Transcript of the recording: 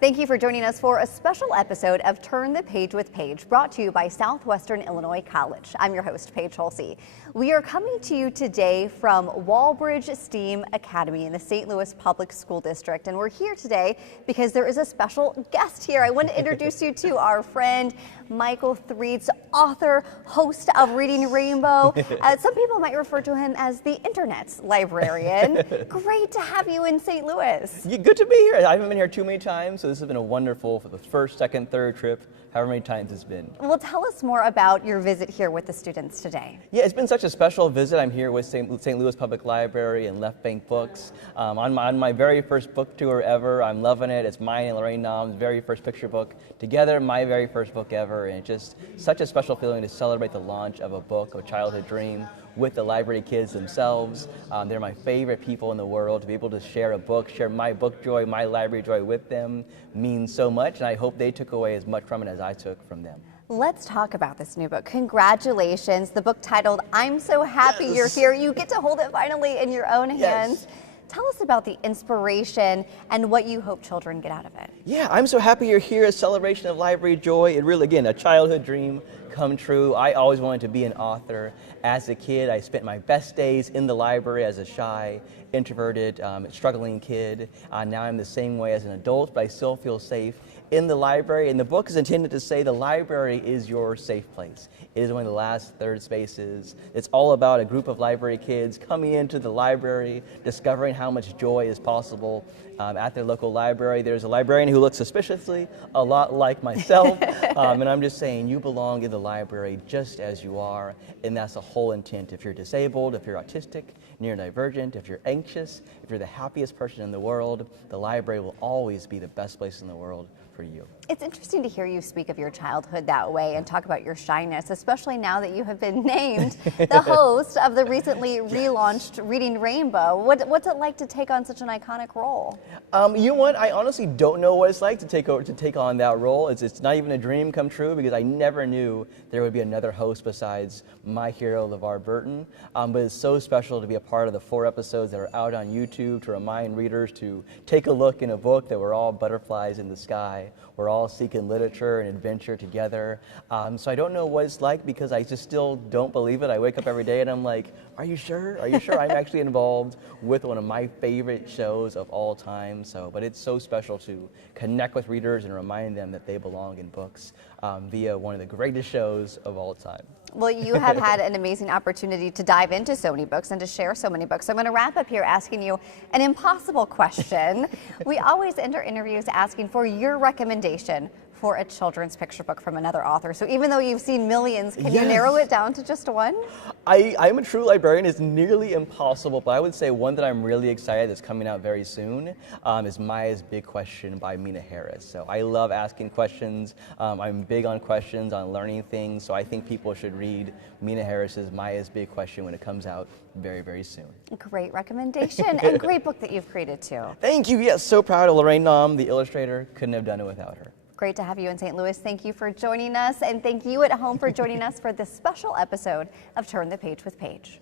Thank you for joining us for a special episode of Turn the Page with Paige, brought to you by Southwestern Illinois College. I'm your host, Paige Holsey. We are coming to you today from Walbridge STEAM Academy in the St. Louis Public School District, and we're here today because there is a special guest here. I want to introduce you to our friend, Mycal Threets, author, host of Reading Rainbow. Some people might refer to him as the Internet's librarian. Great to have you in St. Louis. Yeah, good to be here. I haven't been here too many times, so this has been a wonderful for the first, second, third trip, however many times it's been. Well, tell us more about your visit here with the students today. Yeah, it's been such a special visit. I'm here with St. Louis Public Library and Left Bank Books on my very first book tour ever. I'm loving it. It's mine and Lorraine Naum's very first picture book together, my very first book ever, and it's just such a special feeling to celebrate the launch of a book, a childhood dream, with the library kids themselves. They're my favorite people in the world. To be able to share a book, share my book joy, my library joy with them means so much, and I hope they took away as much from it as I took from them. Let's talk about this new book. Congratulations. The book titled, I'm So Happy You're Here. You get to hold it finally in your own hands. Yes. Tell us about the inspiration and what you hope children get out of it. Yeah, I'm So Happy You're Here, a celebration of library joy. It really, again, a childhood dream come true. I always wanted to be an author. As a kid, I spent my best days in the library as a shy, introverted, struggling kid. Now I'm the same way as an adult, but I still feel safe in the library. And the book is intended to say the library is your safe place. It is one of the last third spaces. It's all about a group of library kids coming into the library, discovering how much joy is possible at their local library. There's a librarian who looks suspiciously a lot like myself, and I'm just saying you belong in the library just as you are, and that's the whole intent. If you're disabled, if you're autistic, neurodivergent, if you're anxious, if you're the happiest person in the world, the library will always be the best place in the world for you. It's interesting to hear you speak of your childhood that way and talk about your shyness, especially now that you have been named the host of the recently relaunched Reading Rainbow. What's it like to take on such an iconic role? You know what? I honestly don't know what it's like to take on that role. It's not even a dream come true because I never knew there would be another host besides my hero, LeVar Burton. But it's so special to be a part of the 4 episodes that are out on YouTube to remind readers to take a look in a book that we're all butterflies in the sky. We're all seeking literature and adventure together. So I don't know what it's like because I just still don't believe it. I wake up every day and I'm like, are you sure? Are you sure? I'm actually involved with one of my favorite shows of all time. But it's so special to connect with readers and remind them that they belong in books via one of the greatest shows of all time. Well, you have had an amazing opportunity to dive into so many books and to share so many books. So I'm going to wrap up here asking you an impossible question. We always end our interviews asking for your recommendation for a children's picture book from another author. So even though you've seen millions, can you narrow it down to just one? I'm a true librarian. It's nearly impossible, but I would say one that I'm really excited that's coming out very soon is Maya's Big Question by Mina Harris. So I love asking questions. I'm big on questions, on learning things, so I think people should read Mina Harris's Maya's Big Question when it comes out very, very soon. Great recommendation and great book that you've created too. Thank you. Yes, so proud of Lorraine Naum, the illustrator. Couldn't have done it without her. Great to have you in St. Louis. Thank you for joining us, and thank you at home for joining us for this special episode of Turn the Page with Paige.